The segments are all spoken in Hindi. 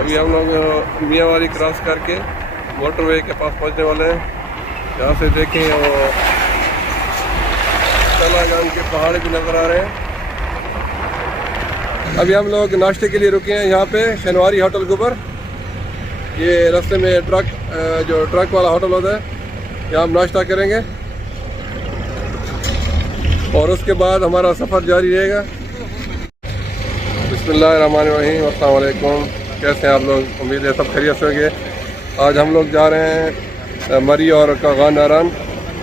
अभी हम लोग मियांवारी क्रॉस करके मोटरवे के पास पहुंचने वाले हैं। यहाँ से देखें वो कलागंज के पहाड़ भी नज़र आ रहे हैं। अभी हम लोग नाश्ते के लिए रुके हैं यहाँ पे शनवारी होटल के ऊपर। ये रास्ते में जो ट्रक वाला होटल होता है, यहाँ हम नाश्ता करेंगे और उसके बाद हमारा सफ़र जारी रहेगा। बिस्मिल्लाहिर्रहमानिर्रहीम, अस्सलाम वालेकुम। कैसे हैं आप लोग? उम्मीद है सब खैरियत से होंगे। आज हम लोग जा रहे हैं मरी और कागान नारान।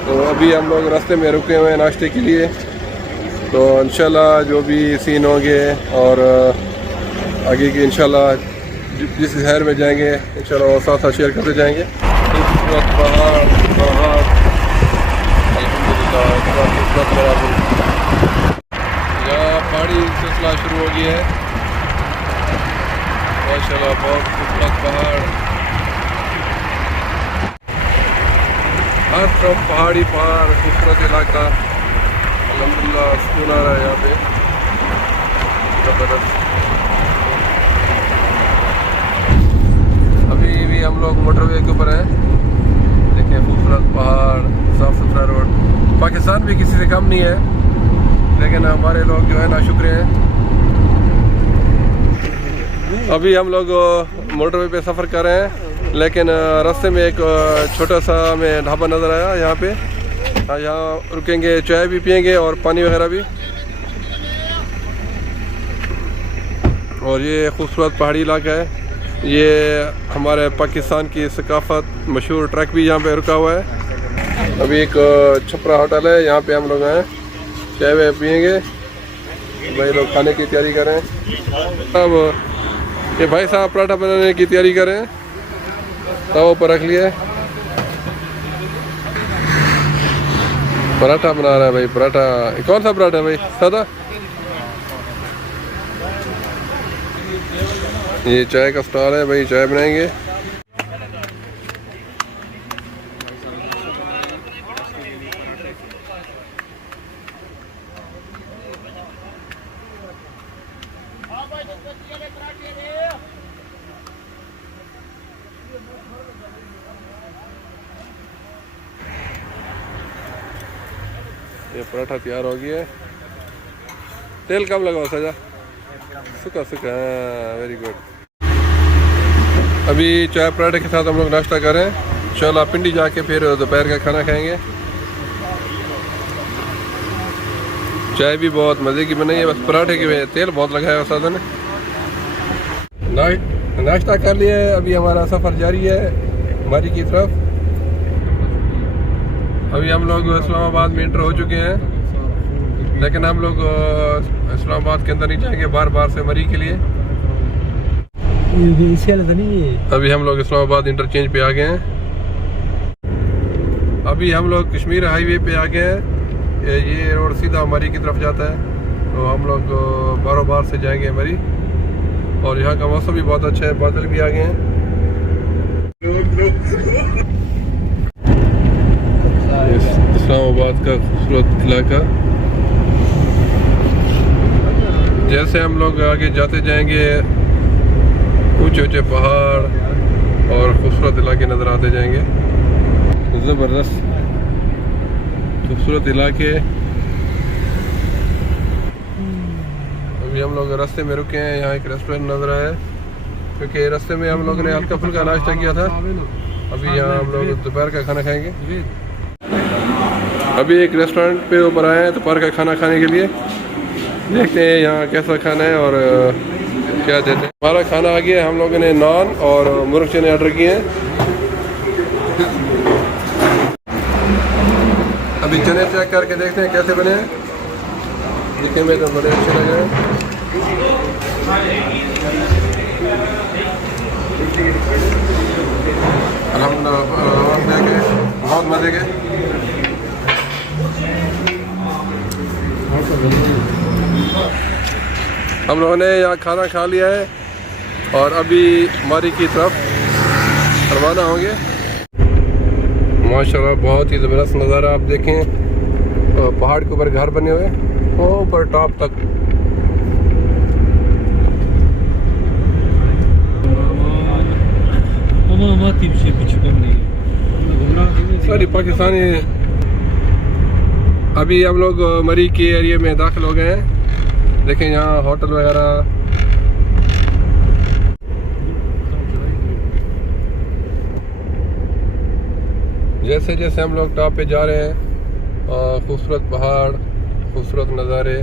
तो अभी हम लोग रास्ते में रुके हुए हैं नाश्ते के लिए। तो इंशाल्लाह जो भी सीन होंगे और आगे की इंशाल्लाह जिस शहर में जाएंगे इंशाल्लाह वो साथ साथ शेयर करते जाएंगे। यहाँ पहाड़ी सिलसिला शुरू हो गया है माशाल्लाह। बहुत खूबसूरत पहाड़, हर तरफ पहाड़ी पहाड़, खूबसूरत इलाका। अल्हम्दुलिल्लाह सुकून आ रहा है यहाँ पे ज़बरदस्त। अभी भी हम लोग मोटरवे के ऊपर हैं। देखें खूबसूरत पहाड़, साफ़ सुथरा रोड। पाकिस्तान भी किसी से कम नहीं है, लेकिन हमारे लोग जो है ना शुक्र हैं। अभी हम लोग मोटरवे पे सफ़र कर रहे हैं, लेकिन रास्ते में एक छोटा सा हमें ढाबा नज़र आया यहाँ पे। यहाँ रुकेंगे, चाय भी पियेंगे और पानी वगैरह भी। और ये खूबसूरत पहाड़ी इलाका है। ये हमारे पाकिस्तान की सकाफत मशहूर ट्रक भी यहाँ पे रुका हुआ है। अभी एक छपरा होटल है, यहाँ पे हम लोग आए, चाय वाय पियेंगे। भाई लोग खाने की तैयारी करें। अब ये भाई साहब पराठा बनाने की तैयारी करें, तवा पर रख लिया है, पराठा बना रहा है भाई। पराठा कौन सा पराठा है भाई? सादा? ये चाय का स्टॉल है भाई, चाय बनाएंगे। ये पराठा तैयार हो गया है। तेल कम लगाओ सजा, सुखा सुखा। हाँ वेरी गुड। अभी चाय पराठे के साथ हम लोग नाश्ता करें। इंशाल्लाह पिंडी जाके फिर दोपहर का खाना खाएंगे। चाय भी बहुत मज़े की बनाई है, बस पराठे के तेल बहुत लगाया है साथ ने। नाश्ता कर लिया है। अभी हमारा सफ़र जारी है मरी की तरफ। अभी हम लोग इस्लामाबाद में इंटर हो चुके हैं, लेकिन हम लोग इस्लामाबाद के अंदर नहीं जाएंगे, बार से मरी के लिए। अभी हम लोग इस्लामाबाद इंटरचेंज पे आ गए हैं। अभी हम लोग कश्मीर हाईवे पे आ गए हैं। ये रोड सीधा मरी की तरफ जाता है। तो हम लोग बार से जाएंगे मरी। और यहाँ का मौसम भी बहुत अच्छा है, बादल भी आ गए हैं। इस्लामाबाद का खूबसूरत इलाका। जैसे हम लोग आगे जाते जाएंगे, ऊंचे पहाड़ और खूबसूरत इलाके नज़र आते जाएंगे। ज़बरदस्त खूबसूरत इलाके। अभी हम लोग रास्ते में रुके हैं। यहाँ एक रेस्टोरेंट नज़र आया है, क्योंकि रास्ते में हम लोगों ने हल्का फुल्का नाश्ता किया था। अभी यहाँ हम लोग दोपहर का खाना खाएंगे। अभी एक रेस्टोरेंट पे ऊपर आए हैं दोपहर का खाना खाने के लिए। देखते हैं यहाँ कैसा खाना है और क्या देते हैं। हमारा खाना आ गया है। हम लोगों ने नान और मुर्ग चने ऑर्डर किए हैं। अभी चने चेक करके देखते हैं कैसे बने हैं। दिखने में तो बड़े अच्छे लग रहे हैं। अल्हम्दुलिल्लाह बहुत मज़े के। हम लोगों ने यहाँ खाना खा लिया है और अभी मरी की तरफ रवाना होंगे। माशाल्लाह बहुत ही ज़बरदस्त नज़ारा। आप देखें पहाड़ के ऊपर घर बने हुए ऊपर टॉप तक। मालूमात ही कुछ कम नहीं है, घूमना सारी पाकिस्तानी। अभी हम लोग मरी के एरिया में दाखिल हो गए हैं। देखें यहाँ होटल वगैरह। जैसे जैसे हम लोग टॉप पे जा रहे हैं, खूबसूरत पहाड़, खूबसूरत नज़ारे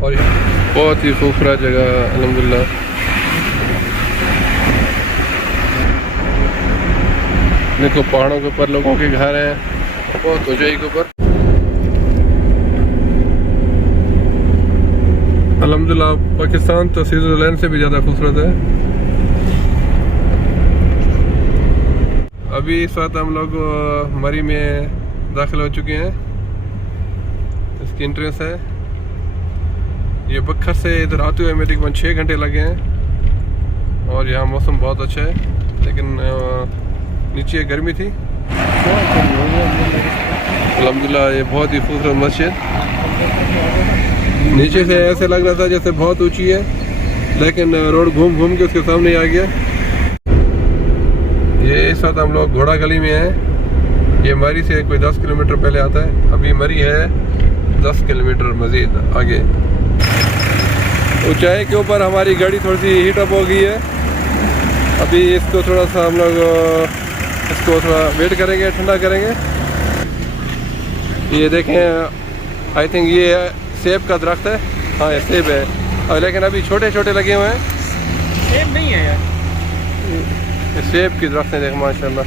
और बहुत ही खूबसूरत जगह अल्हम्दुलिल्लाह। देखो पहाड़ों के ऊपर लोगों के घर हैं, बहुत ऊंचाई के ऊपर। अल्हम्दुलिल्लाह पाकिस्तान तो स्विट्जरलैंड से भी ज़्यादा खूबसूरत है। अभी इस वक्त हम लोग मरी में दाखिल हो चुके हैं। इसकी एंट्रेंस है। ये बखर से इधर आते हुए मेरे तकरीबन 6 घंटे लगे हैं और यहाँ मौसम बहुत अच्छा है, लेकिन नीचे गर्मी थी। अल्हम्दुलिल्लाह ये बहुत ही खूबसूरत मस्जिद। नीचे से ऐसे लग रहा था जैसे बहुत ऊंची है, लेकिन रोड घूम घूम के उसके सामने आ गया। ये इस वक्त हम लोग घोड़ा गली में हैं। ये मरी से कोई 10 किलोमीटर पहले आता है। अभी मरी है 10 किलोमीटर मज़ीद आगे। ऊंचाई के ऊपर हमारी गाड़ी थोड़ी सी हीट अप हो गई है। अभी इसको थोड़ा सा हम लोग इसको थोड़ा वेट करेंगे, ठंडा करेंगे। ये देखें, आई थिंक ये सेब का दरख्त है। हाँ ये सेब है, लेकिन अभी छोटे छोटे लगे हुए हैं। सेब नहीं है यार, ये सेब की दरख्त है, देख माशाल्लाह।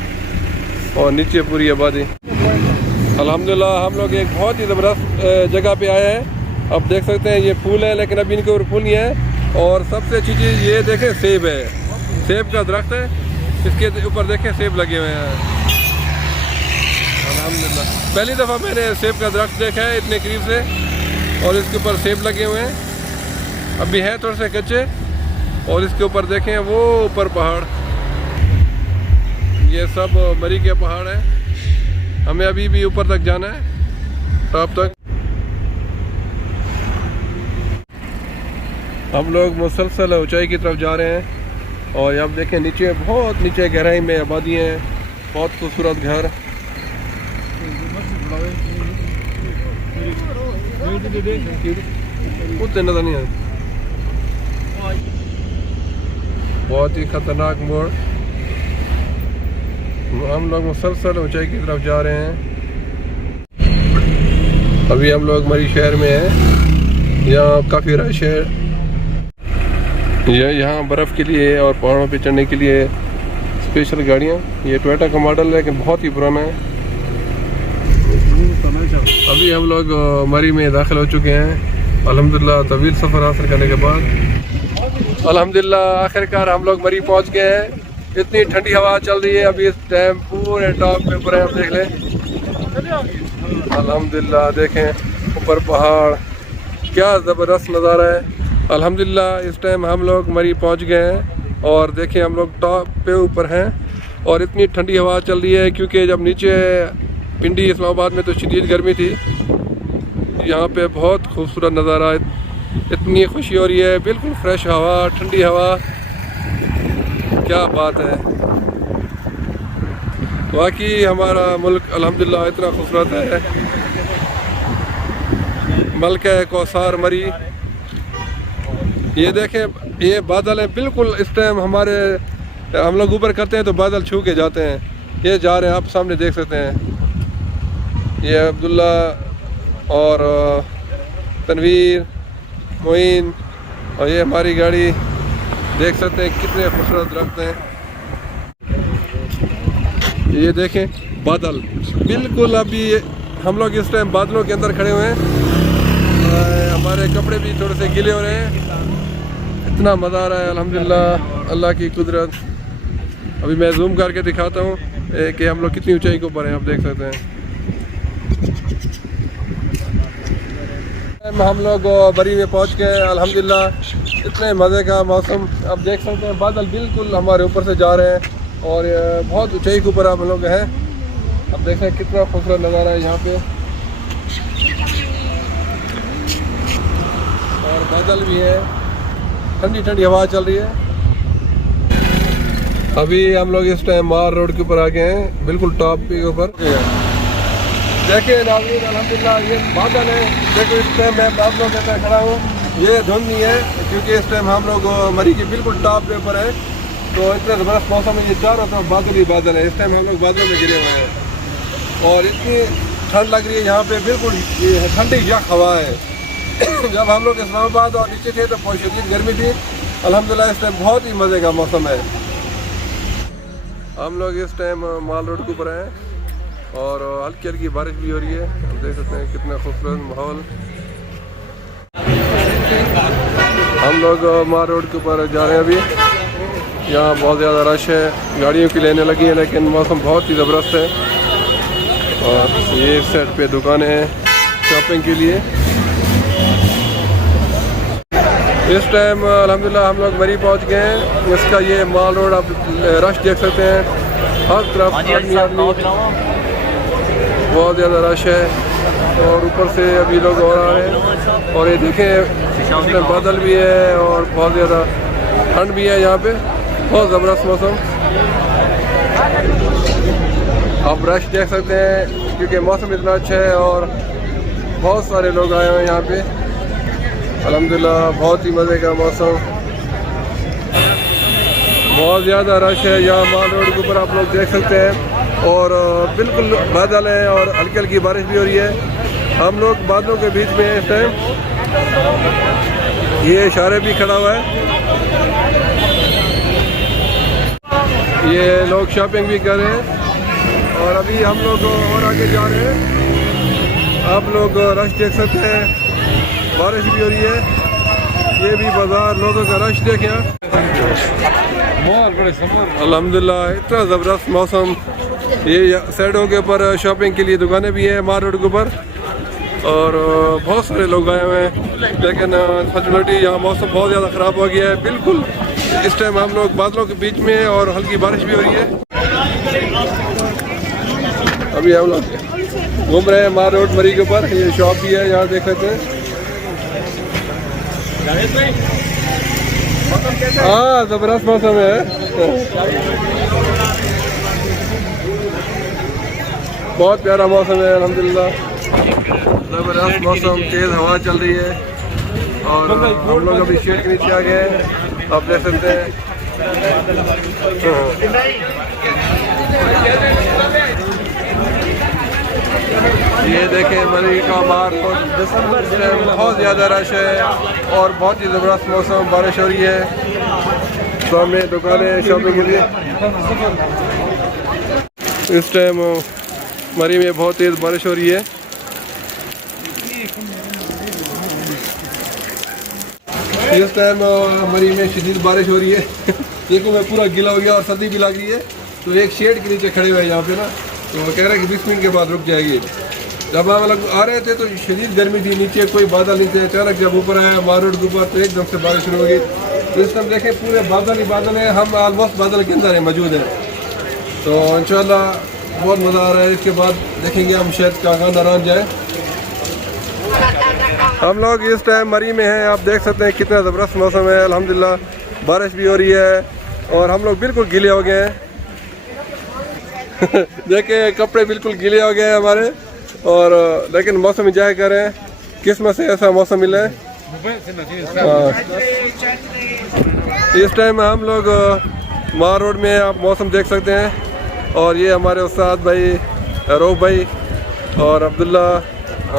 और नीचे पूरी आबादी। अल्हम्दुलिल्लाह हम लोग एक बहुत ही ज़बरदस्त जगह पे आए हैं। अब देख सकते हैं ये फूल है, लेकिन अभी इनके ऊपर फूल नहीं है। और सबसे अच्छी चीज़ ये देखें, सेब है, सेब का दरख्त है। इसके ऊपर देखें सेब लगे हुए हैं। अल्हम्दुलिल्लाह पहली दफ़ा मैंने सेब का दरख्त देखा है इतने करीब से, और इसके ऊपर सेब लगे हुए हैं। अभी हैं थोड़े से कच्चे। और इसके ऊपर देखें वो ऊपर पहाड़, ये सब मरी के पहाड़ हैं। हमें अभी भी ऊपर तक जाना है, टॉप तक। हम लोग मुसलसल ऊंचाई की तरफ जा रहे हैं। और अब देखें नीचे, बहुत नीचे गहराई में आबादी है, बहुत खूबसूरत घर। कुछ नजर नहीं है। बहुत ही खतरनाक मोड़। हम लोग मुसलसल ऊंचाई की तरफ जा रहे हैं। अभी हम लोग मरी शहर में हैं। यहाँ काफ़ी रश है। यहाँ बर्फ़ के लिए और पहाड़ों पे चढ़ने के लिए स्पेशल गाड़ियाँ। ये टोयोटा का मॉडल है, लेकिन बहुत ही पुराना है। अभी हम लोग मरी में दाखिल हो चुके हैं अल्हम्दुलिल्लाह, तवील सफ़र हासिल करने के बाद। अल्हम्दुलिल्लाह आखिरकार हम लोग मरी पहुँच गए हैं। इतनी ठंडी हवा चल रही है अभी इस टाइम, पूरे टॉप पे ऊपर है। आप देख लें, अल्हम्दुलिल्लाह देखें ऊपर पहाड़, क्या ज़बरदस्त नज़ारा है। अल्हम्दुलिल्लाह इस टाइम हम लोग मरी पहुंच गए हैं। और देखें हम लोग टॉप पे ऊपर हैं और इतनी ठंडी हवा चल रही है, क्योंकि जब नीचे पिंडी इस्लामाबाद में तो शदीद गर्मी थी। यहाँ पे बहुत खूबसूरत नज़ारा, इतनी खुशी हो रही है, बिल्कुल फ्रेश हवा, ठंडी हवा, क्या बात है। वाकई हमारा मुल्क अल्हम्दुलिल्लाह इतना खूबसूरत है। मल्क है कौसार मरी। ये देखें, ये बादल है बिल्कुल इस टाइम हमारे, हम लोग ऊपर करते हैं तो बादल छू के जाते हैं। ये जा रहे हैं, आप सामने देख सकते हैं। ये अब्दुल्ला और तनवीर, मोइन, और ये हमारी गाड़ी। देख सकते हैं कितने खूबसूरत दरख्त हैं। ये देखें बादल, बिल्कुल अभी हम लोग इस टाइम बादलों के अंदर खड़े हुए हैं। हमारे कपड़े भी थोड़े से गीले हो रहे हैं। इतना मज़ा आ रहा है अल्हम्दुलिल्लाह, अल्लाह की कुदरत। अभी मैं जूम करके दिखाता हूँ कि हम लोग कितनी ऊंचाई के ऊपर हैं। आप देख सकते हैं हम लोग बरी में पहुँच गए अल्हम्दुलिल्लाह। इतने मज़े का मौसम, अब देख सकते हैं बादल बिल्कुल हमारे ऊपर से जा रहे हैं और बहुत ऊंचाई के ऊपर हम लोग हैं। अब देखें कितना खूबसूरत नज़ारा है यहाँ पे, और बादल भी है, ठंडी ठंडी हवा चल रही है। अभी हम लोग इस टाइम मार रोड के ऊपर आ गए हैं, बिल्कुल टॉप के ऊपर। देखिए नाज़रीन, अल्हम्दुलिल्लाह ये बादल है। देखो इस टाइम मैं आप लोग कहते खड़ा हूँ, ये धुंध नहीं है क्योंकि इस टाइम हम लोग मरी के बिल्कुल टॉप पे ऊपर है। तो इतना ज़बरदस्त मौसम है, ये चारों तरफ बादल ही बादल है। इस टाइम हम लोग बादलों में गिरे हुए हैं और इतनी ठंड लग रही है यहाँ पे, बिल्कुल ये ठंडी यख हवा है। जब हम लोग इस्लामाबाद और नीचे थे तो बहुत शदीद गर्मी थी। अल्हम्दुलिल्लाह इस टाइम बहुत ही मज़े का मौसम है। हम लोग इस टाइम माल रोड के ऊपर हैं और हल्की हल्की बारिश भी हो रही है। हम देख सकते हैं कितना खूबसूरत माहौल। हम लोग माल रोड के ऊपर जा रहे हैं अभी। यहाँ बहुत ज़्यादा रश है, गाड़ियों की लेने लगी है, लेकिन मौसम बहुत ही ज़बरदस्त है। और ये इस साइड पे दुकानें हैं शॉपिंग के लिए। इस टाइम अल्हम्दुलिल्लाह हम लोग मरी पहुंच गए हैं। इसका ये माल रोड आप रश देख सकते हैं, हर तरफ आदमी बहुत ज़्यादा रश है। और ऊपर से अभी लोग और आ रहे हैं और ये देखें इसमें बादल भी है और बहुत ज़्यादा ठंड भी है यहाँ पे, बहुत ज़बरदस्त मौसम। आप रश देख सकते हैं क्योंकि मौसम इतना अच्छा है और बहुत सारे लोग आए हुए हैं यहाँ पे। अल्हम्दुलिल्लाह बहुत ही मज़े का मौसम, बहुत ज़्यादा रश है यहाँ माल रोड के ऊपर, आप लोग देख सकते हैं। और बिल्कुल बादल है और हल्की हल्की बारिश भी हो रही है। हम लोग बादलों के बीच में हैं इस टाइम। ये इशारे भी खड़ा हुआ है, ये लोग शॉपिंग भी कर रहे हैं। और अभी हम लोग और आगे जा रहे हैं। आप लोग रश देख सकते हैं, बारिश भी हो रही है। ये भी बाजार, लोगों का रश देखें। अल्हम्दुलिल्लाह इतना ज़बरदस्त मौसम। ये साइडों के ऊपर शॉपिंग के लिए दुकानें भी हैं मार रोड के ऊपर और बहुत सारे लोग आए हुए हैं। लेकिन अनफॉर्चुनेटली यहाँ मौसम बहुत ज़्यादा ख़राब हो गया है। बिल्कुल इस टाइम हम लोग बादलों के बीच में हैं और हल्की बारिश भी हो रही है। अभी हम लोग घूम रहे हैं मार रोड मरी के ऊपर। ये शॉप भी है, यहाँ देख सकते हैं। हाँ ज़बरदस्त मौसम है, बहुत प्यारा मौसम है अल्हम्दुलिल्लाह। ज़बरदस्त मौसम, तेज़ हवा चल रही है और हम लोग अभी शेड के नीचे आ गए हैं, आप देख सकते हैं। ये देखें मरी का मार, बहुत ज़्यादा रश है और बहुत ही ज़बरदस्त मौसम, बारिश हो रही है। सामने दुकानें शॉपिंग के लिए। इस टाइम मरी में बहुत तेज़ बारिश हो रही है। इस टाइम मरी में शदीद बारिश हो रही है। देखो मैं पूरा गीला हो गया और सर्दी भी लग रही है। तो एक शेड के नीचे खड़े हुए हैं यहाँ पे ना, तो वो कह रहे हैं कि 20 मिनट के बाद रुक जाएगी। जब हम लोग आ रहे थे तो शदीद गर्मी थी, नीचे कोई बादल नहीं थे। अचानक जब ऊपर आया मार रोड के ऊपर तो एकदम से बारिश शुरू हो गई। तो इस टाइम देखें पूरे बादल ही बादल है, हम ऑलमोस्ट बादल के अंदर है मौजूद है। तो इंशाल्लाह बहुत मज़ा आ रहा है। इसके बाद देखेंगे हम शायद कागान आराम जाए। हम लोग इस टाइम मरी में हैं, आप देख सकते हैं कितना ज़बरदस्त मौसम है अल्हम्दुलिल्लाह। बारिश भी हो रही है और हम लोग बिल्कुल गीले हो गए हैं। देखे कपड़े बिल्कुल गीले हो गए हैं हमारे, और लेकिन मौसम एंजॉय कर रहे हैं। किस्मत से ऐसा मौसम मिला है। इस टाइम हम लोग मार रोड में आप मौसम देख सकते हैं। और ये हमारे उस्ताद भाई रऊफ भाई और अब्दुल्ला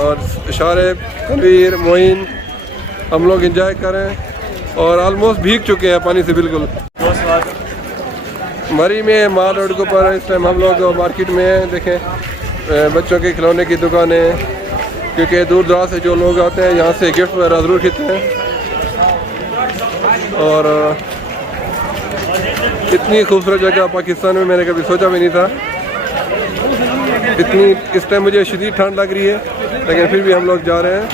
और शारिब, तनवीर, मोइन, हम लोग एंजॉय कर रहे हैं और ऑलमोस्ट भीग चुके हैं पानी से बिल्कुल। मरी में माल रोड के ऊपर इस टाइम हम लोग मार्केट में हैं। देखें बच्चों के खिलौने की दुकानें, क्योंकि दूर दराज से जो लोग आते हैं यहाँ से गिफ्ट वगैरह ज़रूर खरीदते हैं। और इतनी खूबसूरत जगह पाकिस्तान में मैंने कभी सोचा भी नहीं था। इतनी इस टाइम मुझे शदीद ठंड लग रही है, लेकिन फिर भी हम लोग जा रहे हैं।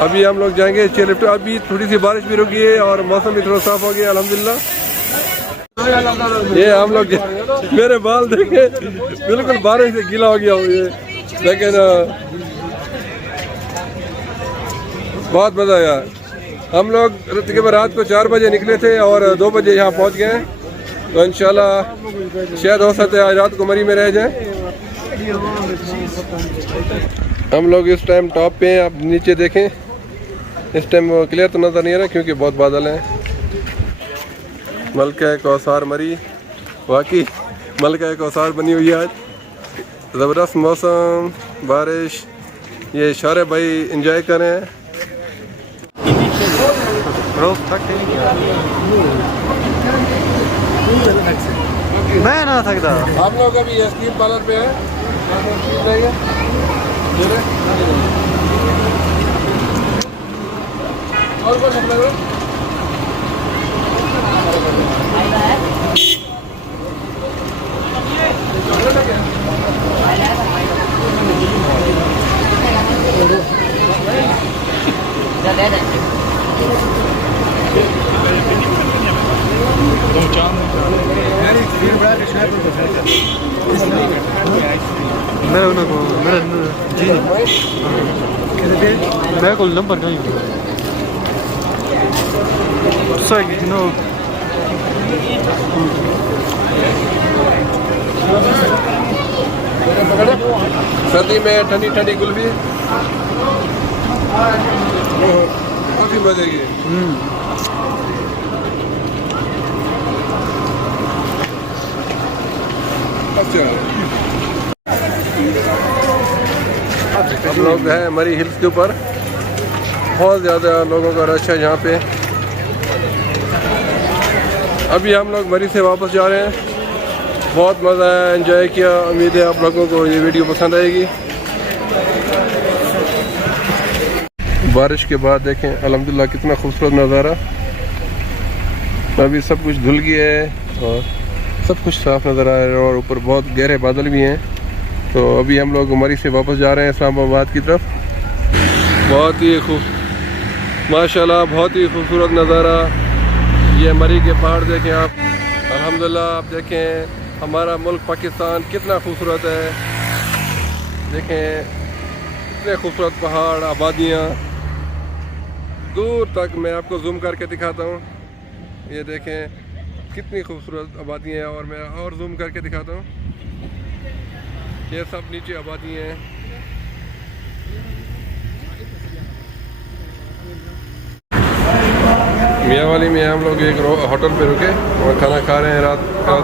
अभी हम लोग जाएंगे चेयर लिफ्ट। अभी थोड़ी सी बारिश भी रुकी है और मौसम भी थोड़ा साफ हो गया अल्हम्दुलिल्लाह। ये हम लोग मेरे बाल देखे बिल्कुल बारिश से गीला हो गया मुझे, लेकिन बहुत मज़ा आया। हम लोग तकरीबन रात को 4 बजे निकले थे और 2 बजे यहाँ पहुँच गए। तो इंशाल्लाह शायद हो सकता है आज रात को मरी में रह जाए। हम लोग इस टाइम टॉप पे हैं, आप नीचे देखें। इस टाइम क्लियर तो नज़र नहीं आ रहा क्योंकि बहुत बादल हैं। मलका कौसार मरी, वाकई मलका कौसार बनी हुई है आज। ज़बरदस्त मौसम, बारिश, ये सारे भाई इंजॉय कर रहे हैं। मैं ना सकता। हम लोग अभी स्कीम पार्लर पे हैं। और कुछ हम लोग मेरे को नंबर नहीं नो। सर्दी में ठंडी ठंडी कुल्फी काफी मजे की। अच्छा, हम लोग हैं मरी हिल्स के ऊपर। बहुत ज़्यादा लोगों का रश है यहाँ पे। अभी हम लोग मरी से वापस जा रहे हैं। बहुत मज़ा आया, एंजॉय किया। उम्मीद है आप लोगों को ये वीडियो पसंद आएगी। बारिश के बाद देखें अल्हम्दुलिल्लाह कितना खूबसूरत नज़ारा। अभी सब कुछ धुल गया है और सब कुछ साफ नज़र आ रहा है और ऊपर बहुत गहरे बादल भी हैं। तो अभी हम लोग मरी से वापस जा रहे हैं इस्लामाबाद की तरफ। बहुत ही माशाल्लाह बहुत ही खूबसूरत नज़ारा। ये मरी के पहाड़ देखें आप। अल्हम्दुलिल्लाह आप देखें हमारा मुल्क पाकिस्तान कितना खूबसूरत है। देखें कितने खूबसूरत पहाड़, आबादियाँ दूर तक। मैं आपको जूम करके दिखाता हूँ। ये देखें कितनी खूबसूरत आबादियाँ हैं और मैं और जूम करके दिखाता हूँ। ये सब नीचे आबादी हैं। मियाँ वाली में हम लोग एक होटल पे रुके और खाना खा रहे हैं, रात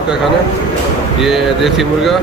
का खाना। ये देसी मुर्गा।